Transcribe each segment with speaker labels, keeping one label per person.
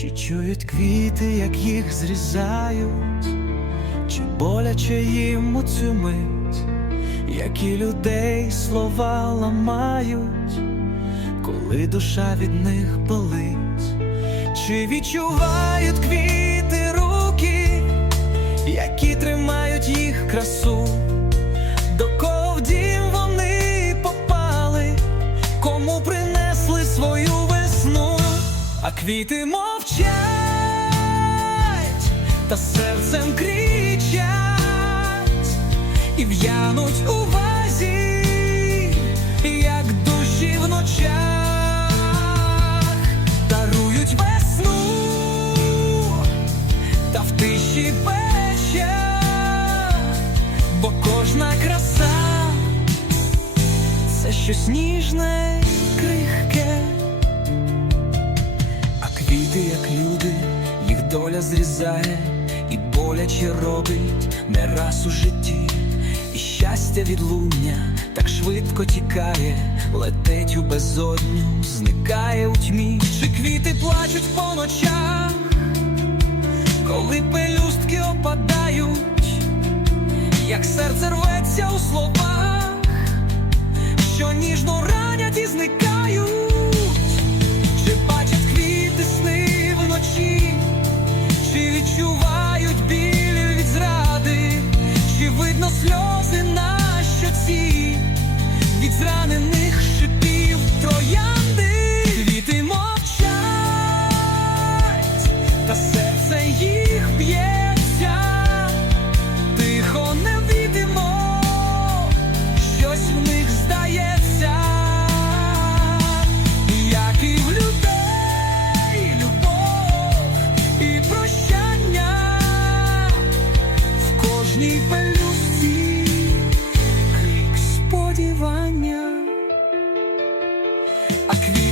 Speaker 1: Чи чують квіти, як їх зрізають, чи боляче їм у цю мить, які людей слова ламають, коли душа від них болить, чи відчувають квіти квіти мовчать та серцем кричать. І в'януть у вазі, як душі в ночах, дарують весну та в тиші печать, бо кожна краса це щось ніжне доля і боляче робить не раз у житті, і щастя відлуння так швидко тікає, летить у безодню, зникає у тьмі, чи квіти плачуть по ночах, коли пелюстки опадають, як серце рветься у словах, що ніжно кожній пелюсті крик сподівання, а квіти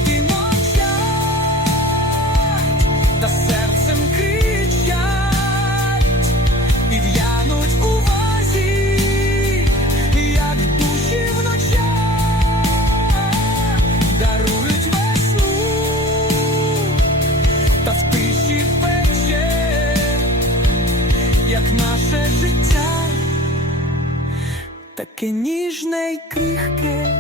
Speaker 1: таке ніжне й крихке.